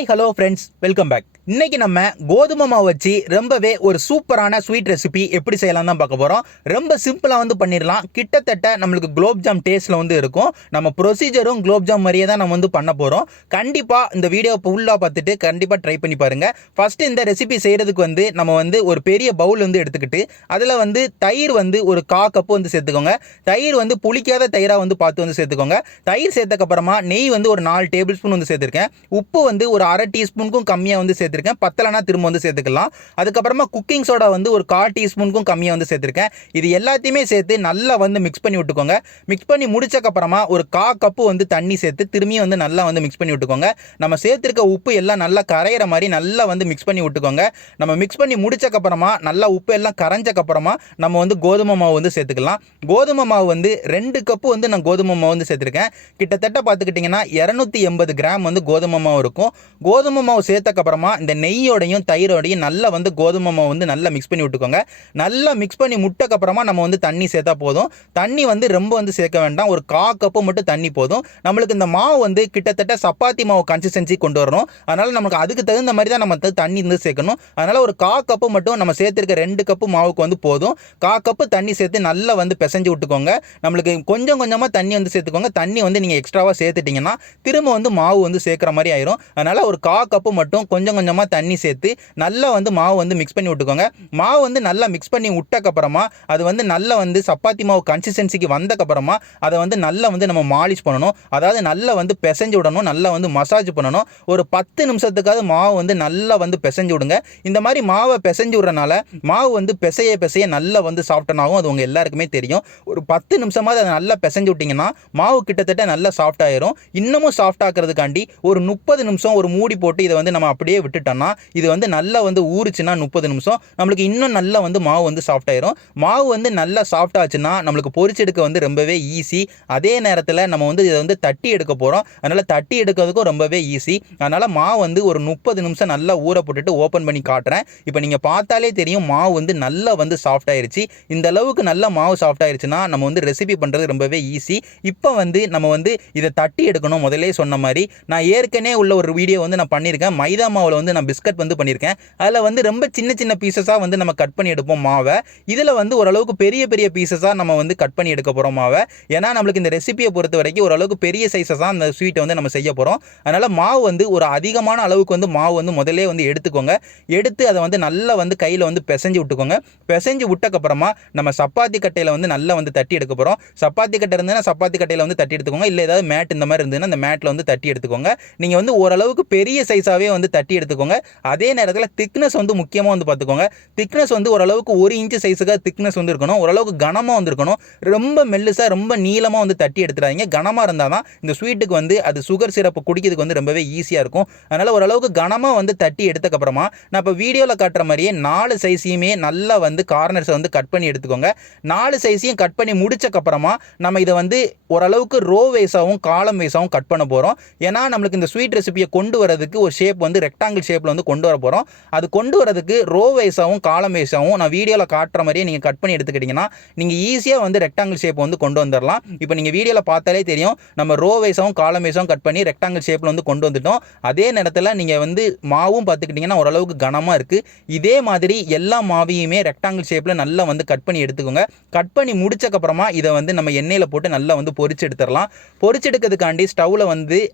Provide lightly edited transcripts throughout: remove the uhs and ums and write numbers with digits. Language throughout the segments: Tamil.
Hi hello friends, welcome back. இன்னைக்கு நம்ம கோதுமை மாவு வச்சு ரொம்பவே ஒரு சூப்பரான ஸ்வீட் ரெசிபி எப்படி செய்யலாம் தான் பார்க்க போகிறோம். ரொம்ப சிம்பிளாக பண்ணிடலாம். கிட்டத்தட்ட நம்மளுக்கு குலோப் ஜாம் டேஸ்ட்டில் இருக்கும். நம்ம ப்ரொசீஜரும் குலோப் ஜாம் மாதிரியே தான் நம்ம பண்ண போகிறோம். கண்டிப்பாக இந்த வீடியோ ஃபுல்லாக பார்த்துட்டு கண்டிப்பாக ட்ரை பண்ணி பாருங்கள். ஃபஸ்ட்டு இந்த ரெசிபி செய்கிறதுக்கு நம்ம ஒரு பெரிய பவுல் எடுத்துக்கிட்டு அதில் தயிர் ஒரு 1/4 கப்பு சேர்த்துக்கோங்க. தயிர் புளிக்காத தயிராக பார்த்து சேர்த்துக்கோங்க. தயிர் சேர்த்தக்கப்புறமா நெய் ஒரு 4 டேபிள் ஸ்பூன் சேர்த்துருக்கேன். உப்பு ஒரு 1/2 டீஸ்பூனுக்கும் கம்மியாக சேர்த்துருக்கேன். பத்தலைனா திரும்ப சேர்த்துக்கலாம். அதுக்கப்புறமா குக்கிங் சோடா ஒரு 1/4 டீஸ்பூனுக்கும் கம்மியாக சேர்த்துருக்கேன். இது எல்லாத்தையுமே சேர்த்து நல்லா மிக்ஸ் பண்ணி விட்டுக்கோங்க. மிக்ஸ் பண்ணி முடிச்சக்கப்புறமா ஒரு 1/4 கப்பு தண்ணி சேர்த்து திரும்பியும் நல்லா மிக்ஸ் பண்ணி விட்டுக்கோங்க. நம்ம சேர்த்துருக்க உப்பு எல்லாம் நல்லா கரையிற மாதிரி நல்லா மிக்ஸ் பண்ணி விட்டுக்கோங்க. நம்ம மிக்ஸ் பண்ணி முடிச்சக்கப்புறமா நல்லா உப்பு எல்லாம் கரைஞ்சக்கப்புறமா நம்ம கோதுமை மாவு சேர்த்துக்கலாம். கோதுமை மாவு 2 கப்பு நான் கோதுமை மாவு சேர்த்துருக்கேன். கிட்டத்தட்ட பார்த்துக்கிட்டிங்கன்னா 280 கிராம் கோதுமை மாவு இருக்கும். கோதுமை மாவு சேர்த்தக்கப்புறமா இந்த நெய்யோடையும் தயிரோடையும் நல்லா கோதுமை மாவு நல்லா மிக்ஸ் பண்ணி விட்டுக்கோங்க. நல்லா மிக்ஸ் பண்ணி முட்டக்கப்புறமா நம்ம தண்ணி சேர்த்தா போதும். தண்ணி ரொம்ப சேர்க்க வேண்டாம். ஒரு 1/4 கப்பு மட்டும் தண்ணி போதும். நம்மளுக்கு இந்த மாவு கிட்டத்தட்ட சப்பாத்தி மாவு கன்சிஸ்டன்சி கொண்டு வரணும். அதனால் நமக்கு அதுக்கு தகுந்த மாதிரி தான் நம்ம தண்ணி சேர்க்கணும். அதனால் ஒரு 1/4 கப்பு மட்டும் நம்ம சேர்த்துருக்க 2 கப்பு மாவுக்கு போதும். 1/4 கப்பு தண்ணி சேர்த்து நல்லா பிசைஞ்சு விட்டுக்கோங்க. நம்மளுக்கு கொஞ்சம் கொஞ்சமாக தண்ணி சேர்த்துக்கோங்க. தண்ணி நீங்கள் எக்ஸ்ட்ராவாக சேர்த்துட்டிங்கன்னா திரும்ப மாவு சேர்க்குற மாதிரி ஆயிரும். அதனால் ஒரு 1/4 கப்பு மட்டும் கொஞ்சம் கொஞ்சமாக தண்ணி சேர்த்து நல்லா மாவு மிக்ஸ் பண்ணி விட்டுக்கோங்க. மாவு நல்லா மிக்ஸ் பண்ணி விட்டக்கப்புறமா அது நல்லா சப்பாத்தி மாவு கன்சிஸ்டன்சிக்கு வந்தக்கப்புறமா அதை நல்லா நம்ம மாலிஷ் பண்ணணும். அதாவது நல்லா பிசைஞ்சு விடணும். நல்லா மசாஜ் பண்ணணும். ஒரு 10 நிமிஷத்துக்காவது மாவு நல்லா பிசைஞ்சு விடுங்க. இந்த மாதிரி மாவை பிசைஞ்சு விடுறனால மாவு பிசைய பிசைய நல்லா சாஃப்டன் ஆகும். அது உங்கள் எல்லாருக்குமே தெரியும். ஒரு 10 நிமிஷமாவது அதை நல்லா பிசைஞ்சு விட்டிங்கன்னா மாவு கிட்டத்தட்ட நல்லா சாஃப்ட் ஆயிரும். இன்னமும் சாஃப்ட் ஆக்கிறதுக்காண்டி ஒரு 30 நிமிஷம் ஒரு மூடி போட்டு இதை நம்ம அப்படியே விட்டுட்டோம்னா இது நல்லா ஊறுச்சுன்னா 30 நிமிஷம் நம்மளுக்கு இன்னும் நல்லா மாவு சாஃப்ட் ஆயிரும். மாவு நல்லா சாஃப்ட் ஆச்சுன்னா நம்மளுக்கு பொரிச்செடுக்க ரொம்பவே ஈஸி. அதே நேரத்தில் நம்ம இதை தட்டி எடுக்க போகிறோம். அதனால் தட்டி எடுக்கிறதுக்கும் ரொம்பவே ஈஸி. அதனால் மாவு ஒரு 30 நிமிஷம் நல்லா ஊற போட்டுட்டு ஓப்பன் பண்ணி காட்டுறேன். இப்போ நீங்கள் பார்த்தாலே தெரியும் மாவு நல்லா சாஃப்ட் ஆயிருச்சு. இந்த அளவுக்கு நல்லா மாவு சாஃப்ட் ஆயிருச்சுன்னா நம்ம ரெசிபி பண்ணுறது ரொம்பவே ஈஸி. இப்போ நம்ம இதை தட்டி எடுக்கணும். முதலே சொன்ன மாதிரி நான் ஏற்கனவே உள்ள ஒரு வீடியோ நான் பண்ணியிருக்கேன். மைதா மாவில் நான் பிஸ்கட் பண்ணியிருக்கேன். அதில் ரொம்ப சின்ன சின்ன பீசஸாக நம்ம கட் பண்ணி எடுப்போம் மாவை. இதில் ஓரளவுக்கு பெரிய பெரிய பீசஸாக நம்ம கட் பண்ணி எடுக்க போகிறோம் மாவை. ஏன்னா நம்மளுக்கு இந்த ரெசிபியை பொறுத்த வரைக்கும் ஓரளவுக்கு பெரிய சைஸஸாக அந்த ஸ்வீட்டை நம்ம செய்ய போகிறோம். அதனால் மாவு ஒரு அதிகமான அளவுக்கு மாவு முதலே எடுத்துக்கோங்க. எடுத்து அதை நல்லா கையில் பிசைஞ்சு விட்டுக்கோங்க. பிசைஞ்சு விட்டக்கப்புறமா நம்ம சப்பாத்தி கட்டையில் நல்லா தட்டி எடுக்க போகிறோம். சப்பாத்தி கட்டை இருந்ததுன்னா சப்பாத்தி கட்டையில் தட்டி எடுத்துக்கோங்க. இல்லை ஏதாவது மேட் இந்த மாதிரி இருந்ததுன்னா அந்த மேட்டில் தட்டி எடுத்துக்கோங்க. நீங்கள் ஓரளவுக்கு பெரிய சைஸாகவே தட்டி எடுத்துக்கோங்க. அதே நேரத்தில் திக்னஸ் முக்கியமாக பார்த்துக்கோங்க. திக்னஸ் ஓரளவுக்கு 1 இன்ச்சு சைஸுக்காக திக்னஸ் இருக்கணும். ஓரளவுக்கு கனமாக இருக்கணும். ரொம்ப மெல்லுசாக ரொம்ப நீளமாக தட்டி எடுத்துடாதீங்க. கனமாக இருந்தால் தான் இந்த ஸ்வீட்டுக்கு அது சுகர் சிரப்பு குடிக்கிறதுக்கு ரொம்பவே ஈஸியாக இருக்கும். அதனால் ஓரளவுக்கு கனமாக தட்டி எடுத்தக்கப்புறமா நான் இப்போ வீடியோவில் காட்டுற மாதிரியே 4 சைஸையுமே நல்லா கார்னர்ஸை கட் பண்ணி எடுத்துக்கோங்க. 4 சைஸையும் கட் பண்ணி முடிச்சக்கப்புறமா நம்ம இதை ஓரளவுக்கு ரோ வைஸாகவும் காலம் வைஸாகவும் கட் பண்ண போகிறோம். ஏன்னா நம்மளுக்கு இந்த ஸ்வீட் ரெசிபியை கொண்டு வரதுக்கு ஒரு ஷேப் ரெக்டாங்கிள் ஷேப்பில் கொண்டு வர போகிறோம். அது கொண்டு வரதுக்கு ரோ வைஸாகவும் காலம் வைஸாகவும் நான் வீடியோவில் காட்டுற மாதிரியே நீங்கள் கட் பண்ணி எடுத்துக்கிட்டிங்கன்னா நீங்கள் ஈஸியாக ரெக்டாங்கிள் ஷேப் கொண்டு வந்துடலாம். இப்போ நீங்கள் வீடியோவில் பார்த்தாலே தெரியும் நம்ம ரோ வைஸாகவும் காலம் வைஸாகவும் கட் பண்ணி ரெக்டாங்கிள் ஷேப்பில் கொண்டு வந்துட்டோம். அதே நேரத்தில் நீங்கள் மாவும் பார்த்துக்கிட்டிங்கன்னா ஓரளவுக்கு கனமாக இருக்குது. இதே மாதிரி எல்லா மாவையுமே ரெக்டாங்கிள் ஷேப்பில் நல்லா கட் பண்ணி எடுத்துக்கோங்க. கட் பண்ணி முடிச்சக்கப்புறமா இதை நம்ம எண்ணெயில் போட்டு நல்லா பொரிச்சு எடுத்துடலாம். பொரிச்சு எடுக்கிறதுக்காண்டி ஸ்டவ்வில்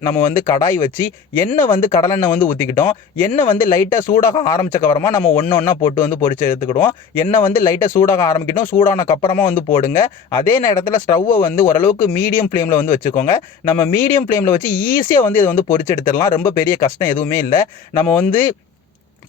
நம்ம கடாய் வச்சு எண்ணெய் கடலெண்ணெய் ஊற்றிக்கிட்டோம். எண்ணெய் லைட்டாக சூடாக ஆரம்பிச்சக்கப்புறமா நம்ம ஒன்றா போட்டு பொரிச்சு எடுத்துக்கிடுவோம். எண்ணெய் லைட்டாக சூடாக ஆரம்பிக்கிட்டோம். சூடானக்கப்புறமா போடுங்க. அதே நேரத்தில் ஸ்டவ்வை ஓரளவுக்கு மீடியம் ஃப்ளேமில் வச்சுக்கோங்க. நம்ம மீடியம் ஃப்ளேமில் வச்சு ஈஸியாக இதை பொரிச்சு எடுத்துடலாம். ரொம்ப பெரிய கஷ்டம் எதுவுமே இல்லை. நம்ம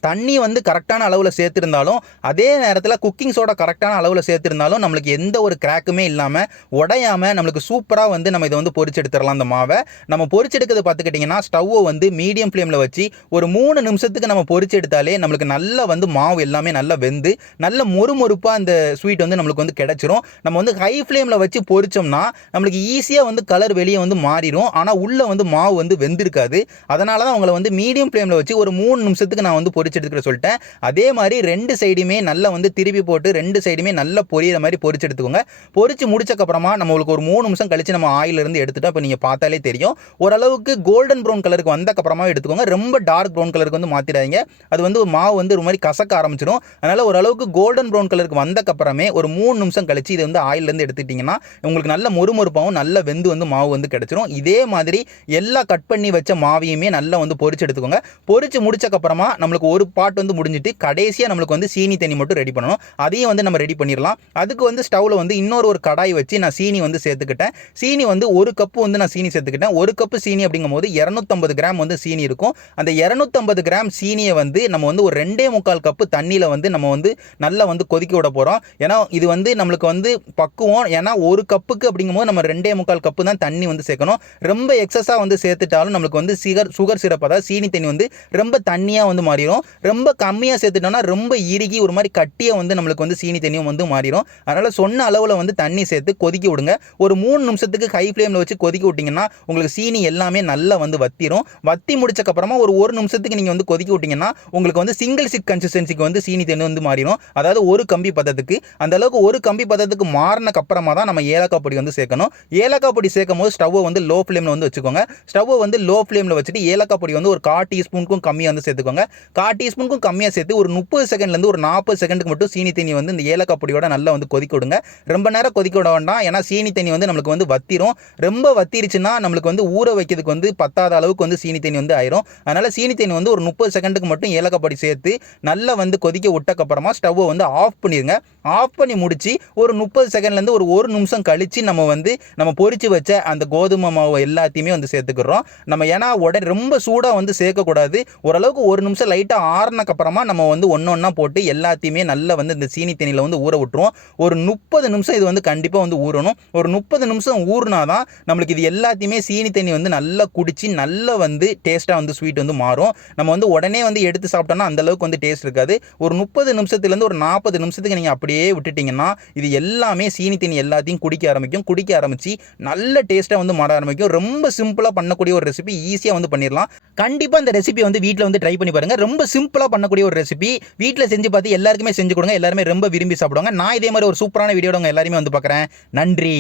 தண்ணி கரெக்டான அளவில் சேர்த்துருந்தாலும் அதே நேரத்தில் குக்கிங் சோடா கரெக்டான அளவில் சேர்த்துருந்தாலும் நம்மளுக்கு எந்த ஒரு கிராக்குமே இல்லாமல் உடையாமல் நம்மளுக்கு சூப்பராக நம்ம இதை பொரிச்சு எடுத்துடலாம். அந்த மாவை நம்ம பொரிச்சு எடுக்கிறது பார்த்துக்கிட்டிங்கன்னா ஸ்டவ்வை மீடியம் ஃப்ளேமில் வச்சு ஒரு 3 நிமிஷத்துக்கு நம்ம பொரிச்சு எடுத்தாலே நம்மளுக்கு நல்லா மாவு எல்லாமே நல்லா வெந்து நல்ல மொறுமொறுப்பாக அந்த ஸ்வீட் நம்மளுக்கு கிடைச்சிரும். நம்ம ஹை ஃப்ளேமில் வச்சு பொரிச்சோம்னா நம்மளுக்கு ஈஸியாக கலர் வெளியே மாறிடும். ஆனால் உள்ளே மாவு வெந்திருக்காது. அதனால தான் உங்களை மீடியம் ஃப்ளேமில் வச்சு ஒரு 3 நிமிஷத்துக்கு நான் பொரிச்சு பொரிச்சு எடுத்துக்கிற சொல்லிட்டேன். அதே மாதிரி 2 சைடுமே நல்லா வந்து திருப்பி போட்டு 2 சைடுமே நல்லா பொரியிற மாதிரி பொரிச்சு எடுத்துக்கோங்க. பொரிச்சு முடிச்சக்கப்புறமா நம்மளுக்கு ஒரு 3 நிமிஷம் கழிச்சு நம்ம ஆயில இருந்து எடுத்துட்டோம். இப்போ நீங்கள் பார்த்தாலே தெரியும். ஓரளவுக்கு கோல்டன் ப்ரௌன் கலருக்கு வந்தக்கப்புறமா எடுத்துக்கோங்க. ரொம்ப டார்க் ப்ரௌன் கலருக்கு வந்து மாற்றிடாதீங்க. அது வந்து மாவு வந்து ஒரு மாதிரி கசக்க ஆரம்பிச்சிடும். அதனால் ஓரளவுக்கு கோல்டன் ப்ரௌன் கலருக்கு வந்தக்கப்புறமே ஒரு 3 நிமிஷம் கழிச்சு இதை வந்து ஆயிலேருந்து எடுத்துக்கிட்டிங்கன்னா உங்களுக்கு நல்ல மொறுமொறுப்பாகவும் நல்ல வெந்து வந்து மாவு வந்து கிடச்சிரும். இதே மாதிரி எல்லா கட் பண்ணி வச்ச மாவையுமே நல்லா வந்து பொரிச்சு எடுத்துக்கோங்க. பொரிச்சு முடிச்சக்கப்புறமா நம்மளுக்கு ஒரு பார்ட் வந்து முடிஞ்சிட்டு கடைசியாக நம்மளுக்கு வந்து சீனி தண்ணி மட்டும் ரெடி பண்ணணும். அதையும் வந்து நம்ம ரெடி பண்ணிடலாம். அதுக்கு வந்து ஸ்டவ்வில் வந்து இன்னொரு கடாய் வச்சு நான் சீனி வந்து சேர்த்துக்கிட்டேன். சீனி வந்து 1 கப்பு வந்து நான் சீனி சேர்த்துக்கிட்டேன். 1 கப்பு சீனி அப்படிங்கும்போது 250 கிராம் வந்து சீனி இருக்கும். அந்த 250 கிராம் சீனியை வந்து நம்ம வந்து ஒரு 2.25 கப்பு தண்ணியில் வந்து நம்ம வந்து நல்லா வந்து கொதிக்க விட போகிறோம். ஏன்னா இது வந்து நம்மளுக்கு வந்து பக்குவம். ஏன்னா 1 கப்புக்கு அப்படிங்கும்போது நம்ம 2.25 கப்பு தான் தண்ணி வந்து சேர்க்கணும். ரொம்ப எக்ஸஸாக வந்து சேர்த்துட்டாலும் நம்மளுக்கு வந்து சுகர் சிரப், அதாவது சீனி தண்ணி வந்து ரொம்ப தண்ணியாக வந்து மாறிடும். ரொம்ப கம்மியாக சேர்த்துட்டோம்னா ரொம்ப இறுகி ஒரு மாதிரி கட்டியாக வந்து நம்மளுக்கு வந்து சீனி தண்ணியும் வந்து மாறிடும். அதனால் சொன்ன அளவில் வந்து தண்ணி சேர்த்து கொதிக்க விடுங்க. ஒரு 3 நிமிஷத்துக்கு ஹை ஃப்ளேமில் வச்சு கொதிக்க விட்டிங்கன்னா உங்களுக்கு சீனி எல்லாமே நல்லா வந்து வத்திரும். வத்தி முடிச்சக்கப்புறமா ஒரு 1 நிமிஷத்துக்கு நீங்கள் வந்து கொதிக்க விட்டிங்கன்னா உங்களுக்கு வந்து சிங்கிள் சிக் கன்சிஸ்டன்சிக்கு வந்து சீனி தண்ணி வந்து மாறிடும். அதாவது ஒரு கம்பி பதத்துக்கு. அந்த அளவுக்கு ஒரு கம்பி பதத்துக்கு மாறினக்கு அப்புறமா தான் நம்ம ஏலக்காய் பொடி வந்து சேர்க்கணும். ஏலக்காய் பொடி சேர்க்கும் போது ஸ்டவ்வை வந்து லோ ஃப்ளேமில் வந்து வச்சுக்கோங்க. ஸ்டவ்வை வந்து லோ ஃப்ளேமில் வச்சுட்டு ஏலக்காய் பொடி வந்து ஒரு 1/4 டீஸ்பூனுக்கும் கம்மியாக வந்து சேர்த்துக்கோங்க. 1/4 டீஸ்பூனுக்கும் கம்மியாக சேர்த்து ஒரு 30 செகண்ட்லேருந்து ஒரு 40 செகண்டுக்கு மட்டும் சீனி தண்ணி வந்து இந்த ஏலக்காய் பொடியோட நல்லா வந்து கொதிக்க விடுங்க. ரொம்ப நேரம் கொதிக்க விட வேண்டாம். ஏன்னா சீனி தண்ணி வந்து நம்மளுக்கு வந்து வத்திரும். ரொம்ப வத்திருச்சுன்னா நம்மளுக்கு வந்து ஊற வைக்கிறதுக்கு வந்து பத்தாத அளவுக்கு வந்து சீனி தண்ணி வந்து ஆயிரும். அதனால் சீனி தண்ணி வந்து ஒரு 30 செகண்டுக்கு மட்டும் ஏலக்காய் பொடி சேர்த்து நல்லா வந்து கொதிக்க விட்டக்கப்புறமா ஸ்டவ்வை வந்து ஆஃப் பண்ணிடுங்க. ஆஃப் பண்ணி முடிச்சு ஒரு 30 செகண்ட்லேருந்து ஒரு நிமிஷம் கழித்து நம்ம பொரிச்சு வச்ச அந்த கோதுமை மாவு எல்லாத்தையுமே வந்து சேர்த்துக்கிறோம். நம்ம ஏன்னா உடனே ரொம்ப சூடாக வந்து சேர்க்கக்கூடாது. ஓரளவுக்கு 1 நிமிஷம் லைட்டாக ஆறுனக்கப்புறமா நம்ம வந்து ஒன்றா போட்டு எல்லாத்தையுமே நல்லா வந்து இந்த சீனி தண்ணியில் வந்து ஊற விட்டுருவோம். ஒரு 30 நிமிஷம் இது வந்து கண்டிப்பாக வந்து ஊறணும். ஒரு 30 நிமிஷம் ஊறினா தான் நம்மளுக்கு இது எல்லாத்தையுமே சீனி தண்ணி வந்து நல்லா குடிச்சு நல்லா வந்து டேஸ்ட்டாக வந்து ஸ்வீட் வந்து மாறும். நம்ம வந்து உடனே வந்து எடுத்து சாப்பிட்டோம்னா அந்த அளவுக்கு வந்து டேஸ்ட் இருக்காது. ஒரு 30 நிமிஷத்துலேருந்து ஒரு 40 நிமிஷத்துக்கு நீங்கள் அப்படியே விட்டுட்டிங்கன்னா இது எல்லாமே சீனி தண்ணி எல்லாத்தையும் குடிக்க ஆரம்பிச்சு நல்ல டேஸ்ட்டாக வந்து மாற ஆரம்பிக்கும். ரொம்ப சிம்பிளாக பண்ணக்கூடிய ஒரு ரெசிபி, ஈஸியாக வந்து பண்ணிடலாம். கண்டிப்பாக இந்த ரெசிபி வந்து வீட்டில் வந்து ட்ரை பண்ணி பாருங்கள். ரொம்ப சிம்பிளாக பண்ணக்கூடிய ஒரு ரெசிபி. வீட்டில் செஞ்சு பார்த்து எல்லாருக்குமே செஞ்சு கொடுங்க. எல்லாருமே ரொம்ப விரும்பி சாப்பிடுவாங்க. நான் இதே மாதிரி ஒரு சூப்பரான வீடியோட உங்கள் எல்லாருமே வந்து பார்க்குறேன். நன்றி.